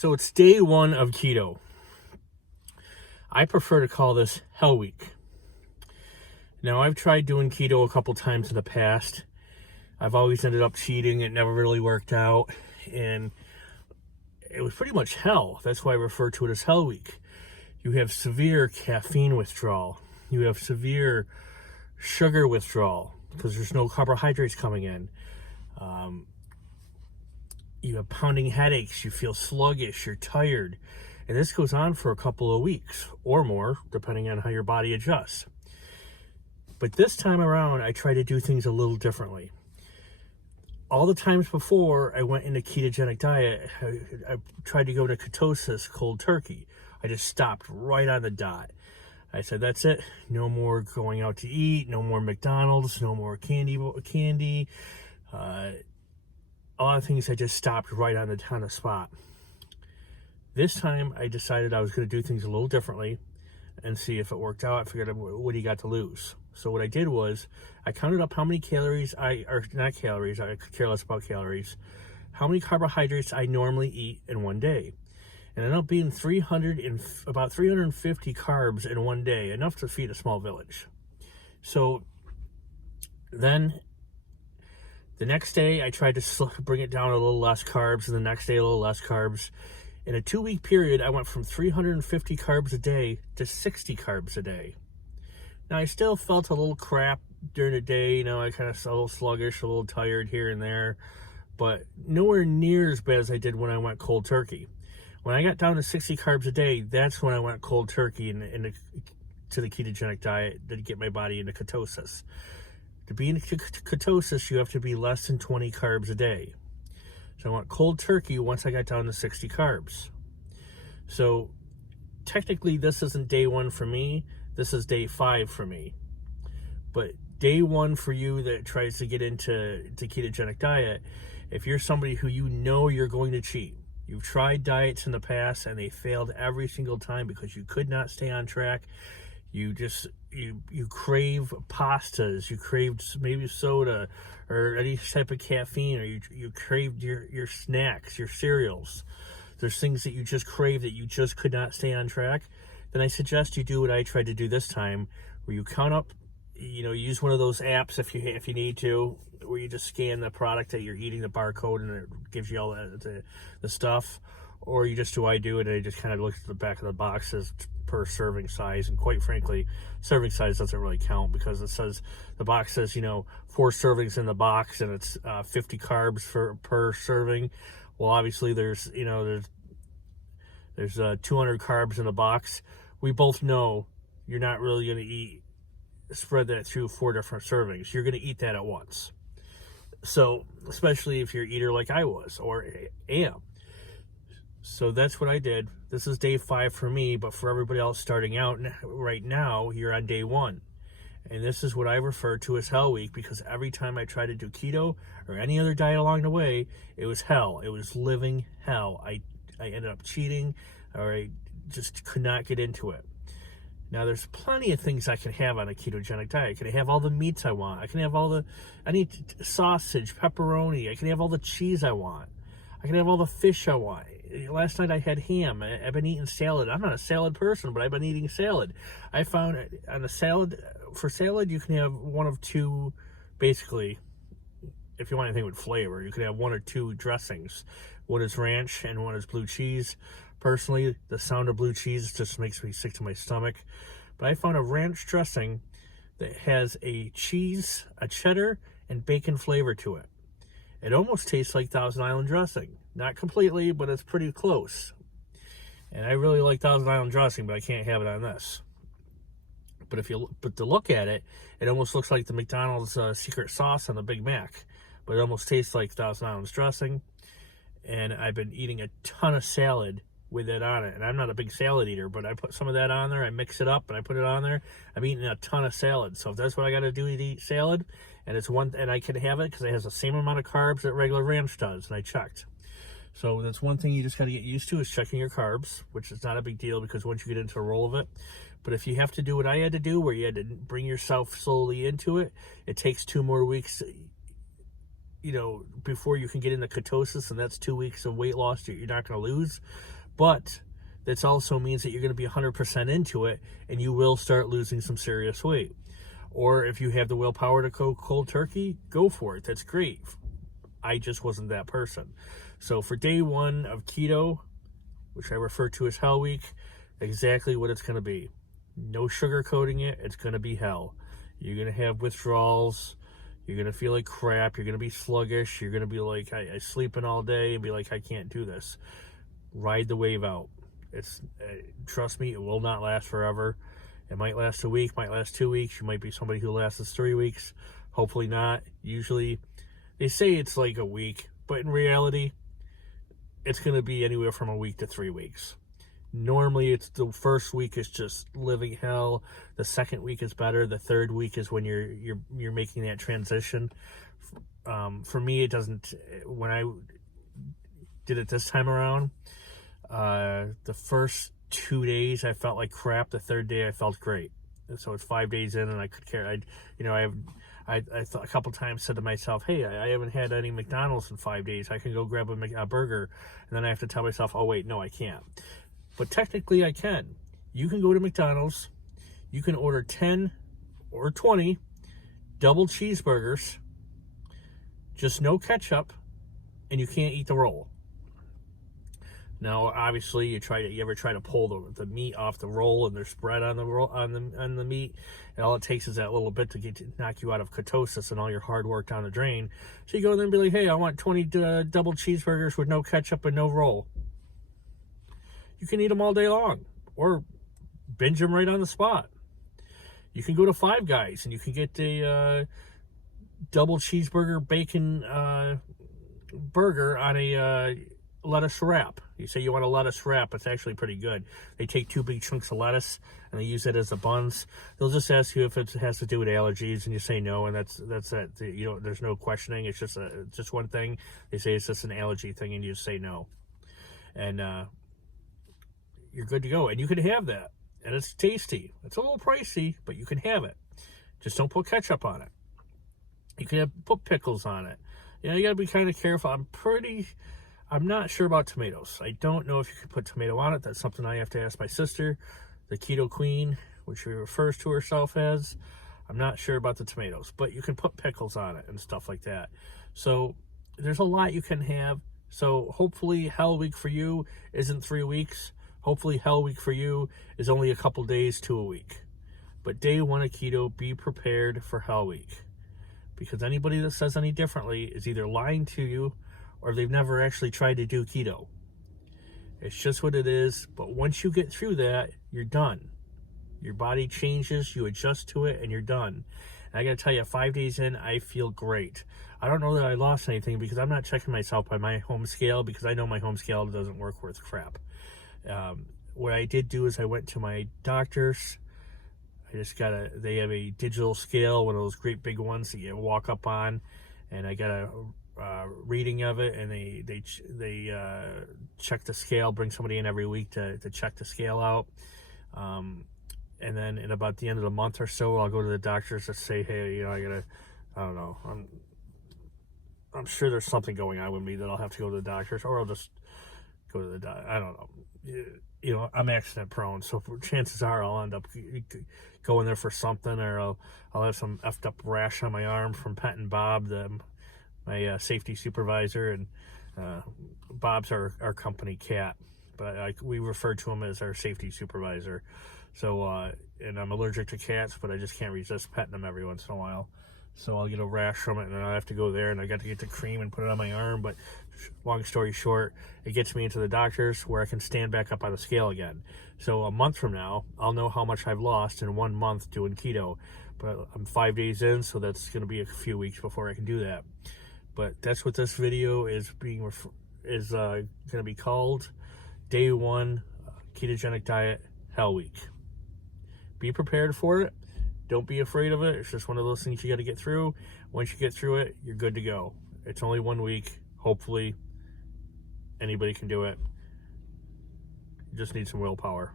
So it's day one of keto. I prefer to call this Hell Week. Now, I've tried doing keto a couple times in the past. I've always ended up cheating. It never really worked out. And it was pretty much hell. That's why I refer to it as Hell Week. You have severe caffeine withdrawal. You have severe sugar withdrawal because there's no carbohydrates coming in. You have pounding headaches. You feel sluggish. You're tired. And this goes on for a couple of weeks or more, depending on how your body adjusts. But this time around, I try to do things a little differently. All the times before I went into ketogenic diet, I tried to go to ketosis, cold turkey. I just stopped right on the dot. I said, that's it. No more going out to eat. No more McDonald's. No more candy. A lot of things I just stopped right on the spot. This time I decided I was going to do things a little differently and see if it worked out. I figured, what do you got to lose? So what I did was I counted up how many calories I could care less about calories, how many carbohydrates I normally eat in one day. And it ended up being about 350 carbs in one day, enough to feed a small village. So then the next day I tried to bring it down a little less carbs, and the next day a little less carbs. In a 2-week period, I went from 350 carbs a day to 60 carbs a day. Now, I still felt a little crap during the day. I kind of felt a little sluggish, a little tired here and there, but nowhere near as bad as I did when I went cold turkey. When I got down to 60 carbs a day, that's when I went cold turkey to the ketogenic diet to get my body into ketosis. To be in ketosis, you have to be less than 20 carbs a day. So I went cold turkey once I got down to 60 carbs. So technically this isn't day one for me. This is day 5 for me. But day one for you that tries to get into ketogenic diet, if you're somebody who you're going to cheat, you've tried diets in the past and they failed every single time because you could not stay on track. You crave pastas, you craved maybe soda or any type of caffeine, or you craved your snacks, your cereals. There's things that you just crave that you just could not stay on track. Then I suggest you do what I tried to do this time, where you count up, use one of those apps if you need to, where you just scan the product that you're eating, the barcode, and it gives you all the stuff. Or you just do I do it, and I just kind of look at the back of the boxes per serving size. And quite frankly, serving size doesn't really count because the box says 4 servings in the box, and it's 50 carbs per serving. Well, obviously there's 200 carbs in the box. We both know you're not really going to spread that through 4 different servings. You're going to eat that at once. So especially if you're an eater like I was or am. So that's what I did. This is day 5 for me, but for everybody else starting out right now, you're on day 1. And this is what I refer to as Hell Week, because every time I tried to do keto or any other diet along the way, it was hell. It was living hell. I ended up cheating, or I just could not get into it. Now, there's plenty of things I can have on a ketogenic diet. I can have all the meats I want. I can have I need sausage, pepperoni. I can have all the cheese I want. I can have all the fish I want. Last night I had ham. I've been eating salad. I'm not a salad person, but I've been eating salad. I found on for salad, you can have one of 2, basically, if you want anything with flavor, you can have 1 or 2 dressings. One is ranch and one is blue cheese. Personally, the sound of blue cheese just makes me sick to my stomach. But I found a ranch dressing that has a cheese, a cheddar, and bacon flavor to it. It almost tastes like Thousand Island dressing. Not completely, but it's pretty close. And I really like Thousand Island dressing, but I can't have it on this. But to look at it, it almost looks like the McDonald's secret sauce on the Big Mac. But it almost tastes like Thousand Island's dressing. And I've been eating a ton of salad with it on it. And I'm not a big salad eater, but I put some of that on there. I mix it up and I put it on there. I'm eating a ton of salad. So if that's what I got to do to eat salad, and I can have it because it has the same amount of carbs that regular ranch does, and I checked. So that's one thing you just got to get used to, is checking your carbs, which is not a big deal because once you get into a roll of it. But if you have to do what I had to do, where you had to bring yourself slowly into it, it takes 2 more weeks before you can get into ketosis, and that's 2 weeks of weight loss that you're not going to lose. But that also means that you're going to be 100% into it, and you will start losing some serious weight. Or if you have the willpower to go cold turkey, go for it. That's great. I just wasn't that person. So for day 1 of keto, which I refer to as Hell Week, exactly what it's going to be. No sugarcoating it. It's going to be hell. You're going to have withdrawals. You're going to feel like crap. You're going to be sluggish. You're going to be like, I sleeping all day and be like, I can't do this. Ride the wave out. Trust me, it will not last forever. It might last a week, might last 2 weeks. You might be somebody who lasts 3 weeks. Hopefully not. Usually, they say it's like a week, but in reality, it's going to be anywhere from a week to 3 weeks. Normally, it's the first week is just living hell. The second week is better. The third week is when you're making that transition. For me, it doesn't. When I did it this time around, the first 2 days I felt like crap. The third day I felt great. And so it's 5 days in, and I could care. I thought a couple times said to myself, hey, I haven't had any McDonald's in 5 days. I can go grab a burger. And then I have to tell myself, oh wait, no, I can't. But technically I can. You can go to McDonald's. You can order 10 or 20 double cheeseburgers, just no ketchup, and you can't eat the roll. Now, obviously, you ever try to pull the meat off the roll, and there's bread on the roll on the meat, and all it takes is that little bit to knock you out of ketosis and all your hard work down the drain. So you go in there and be like, hey, I want 20 double cheeseburgers with no ketchup and no roll. You can eat them all day long, or binge them right on the spot. You can go to Five Guys and you can get a double cheeseburger bacon burger on a lettuce wrap. You say you want a lettuce wrap, it's actually pretty good. They take 2 big chunks of lettuce and they use it as the buns. They'll just ask you if it has to do with allergies, and you say no, and that's it. There's no questioning. It's just one thing. They say it's just an allergy thing, and you just say no, and you're good to go. And you can have that, and it's tasty. It's a little pricey, but you can have it. Just don't put ketchup on it. You can put pickles on it. You got to be kind of careful. I'm not sure about tomatoes. I don't know if you can put tomato on it. That's something I have to ask my sister, the Keto Queen, which she refers to herself as. I'm not sure about the tomatoes, but you can put pickles on it and stuff like that. So there's a lot you can have. So hopefully Hell Week for you isn't 3 weeks. Hopefully Hell Week for you is only a couple days to a week. But day 1 of keto, be prepared for Hell Week. Because anybody that says any differently is either lying to you or they've never actually tried to do keto. It's just what it is. But once you get through that, you're done. Your body changes, you adjust to it, and you're done. And I got to tell you, 5 days in, I feel great. I don't know that I lost anything because I'm not checking myself by my home scale, because I know my home scale doesn't work worth crap. What I did do is I went to my doctor's. They have a digital scale, one of those great big ones that you walk up on, and I got a reading of it, and they check the scale, bring somebody in every week to check the scale out, and then in about the end of the month or so, I'll go to the doctors and say, hey, I don't know, I'm sure there's something going on with me that I'll have to go to the doctors, or I'll just go to the doctor. I don't know. I'm accident prone, so chances are I'll end up going there for something, or I'll have some effed up rash on my arm from petting Bob, my safety supervisor, and Bob's our company cat, but we refer to him as our safety supervisor. So, and I'm allergic to cats, but I just can't resist petting them every once in a while. So I'll get a rash from it, and then I have to go there, and I got to get the cream and put it on my arm. But long story short, it gets me into the doctor's where I can stand back up on the scale again. So a month from now, I'll know how much I've lost in 1 month doing keto. But I'm 5 days in, so that's going to be a few weeks before I can do that. But that's what this video is going to be called. Day 1, ketogenic diet, Hell Week. Be prepared for it. Don't be afraid of it. It's just one of those things you got to get through. Once you get through it, you're good to go. It's only 1 week. Hopefully, anybody can do it. You just need some willpower.